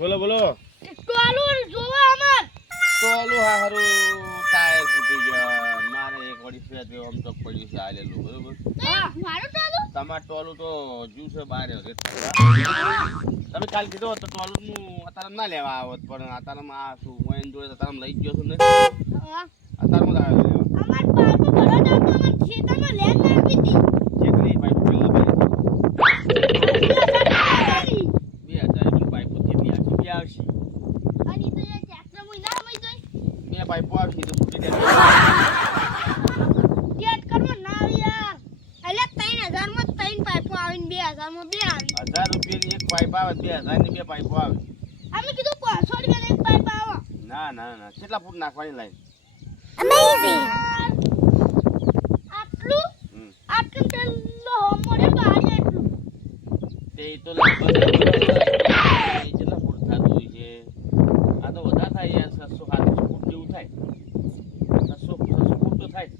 બોલો બોલો. ટોલું જોવા અમાર ટોલું હારું ટાયર ફૂટી ગયા. મારે એક વળી ફેર દેવો આમ તો પડ્યું છે આલેલું બરોબર. મારું ટોલું તમાર ટોલું તો જ્યુસે બારે હશે. તમે કાલ કીધું તો ટોલું નું અત્યારે ના લેવા આવત પણ અત્યારે આ શું મોઈન જોડે અત્યારે લઈ ગયો છું ને અત્યારે હું આવ્યો લેવા. અમાર પાઇપ ભરવા જાવ તો અમાર ખેતરમાં લેન નાખી હતી. કેટલી પાઇપ પેલા ભરી 2000 પાઇપ કેટલી આખી બે આવશે. અને તો એ ટ્રેક્ટર માં ના મઈ જોઈ બે પાઇપો આવશે તો ફૂટી જાય. કેટ કરવા ના યાર એટલે 3000 માં 3 પાઇપો આવીને 2000 માં 2 આવી. 1000 રૂપિયાની એક પાઇપ આવે 2000 ની બે પાઇપો આવે. અમે કીધું 500 રૂપિયાની એક પાઇપ આવે. ના ના ના કેટલા ફૂટ નાખવાની લાઈન? અમેઝિંગ. આટલું આટલું પેલો મોડે બારી એટલું તે તો લગભગ કેટલા ફૂટ થતું હોય છે? આ તો વધારે થાય યાર 700 ફૂટ જેવું થાય. 700 ફૂટ તો થાય.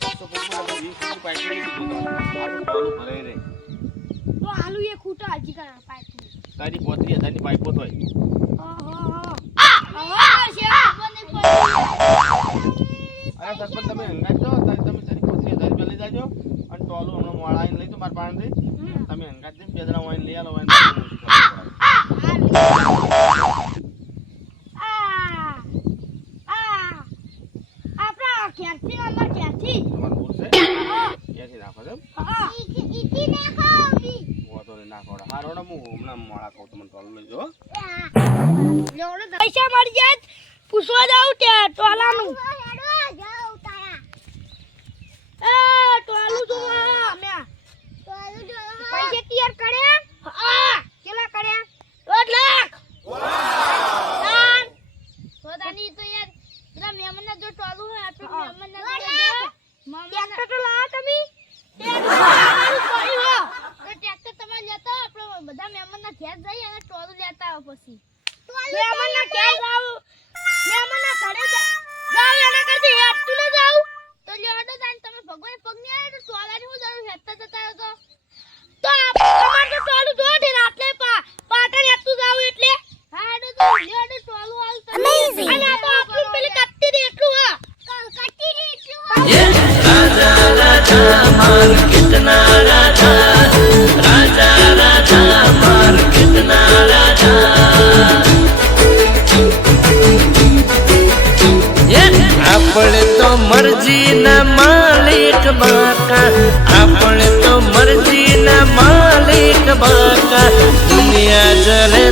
700 ફૂટમાં આપણે 20 ફૂટની પાઇપ લઈ દીધું તો આપણું ટોલું ભરાઈ રહે. તો આલુ એ ખૂટા હજી કરા પાઇપ તારી 35,000 ની પાઇપો થાય. અરે સરપંચ તમે હંગાત જો તમે તારી 35,000 રૂપિયા લઈ જાજો અને ટોલું હમણાં મોડા આવીને લઈ તો મારા પાસેથી તમે હંગાત દે 2 જણા વાઈન લઈ આલો વાઈન આપણા ક્યાંથી અમાર ક્યાંથી તમારું બોલ છે ક્યાંથી નાખો છો? ઈથી નાખો વાતો ને નાખોડો હારોડો હું હમણાં મોડા કહું તમને ટોલું લઈ જો. પૈસા મળી જાય પૂછવા જાવ ત્યાં ટોલાનું ટોલું જોવા મે પૈસા તૈયાર કર્યા. કેટલા કર્યા? 1 લાખ. સોદાની તો યાર પેલા મેમનના જો ટોલું હોય આપણે મેમનના ટ્રેક્ટર તો લાવો તમે ટ્રેક્ટર તમારું પડી હો તો ટ્રેક્ટર તમારે લેતા આપણે બધા મેમનના ઘેર જઈ અને ટોલું લેતા આવો પછી મહેમાનના ઘેર જાવ મહેમાનના ઘરે જાવ એના કરતી હેઠતું ન જાવ તો લેડો જાન તમે ભગવાન પગ ની આવે તો ટોલાની હું જરૂર હેઠતા જતા હતો તો તમાર તો ટોલું જોડે રાત્રે પાટણ હેઠતું જાવ એટલે હા હેડો તો લેડો ટોલું આલ તમે અને આ તો આપણું પેલી કત્તી દે એટલું હા કત્તી દે એટલું राजा राजा मार कितना राजा राजा राजा मार कितना राजा આપણે તો મરજી ના માલિક બાકા આપણે તો મરજી ના માલિક બાકા દુનિયા જરે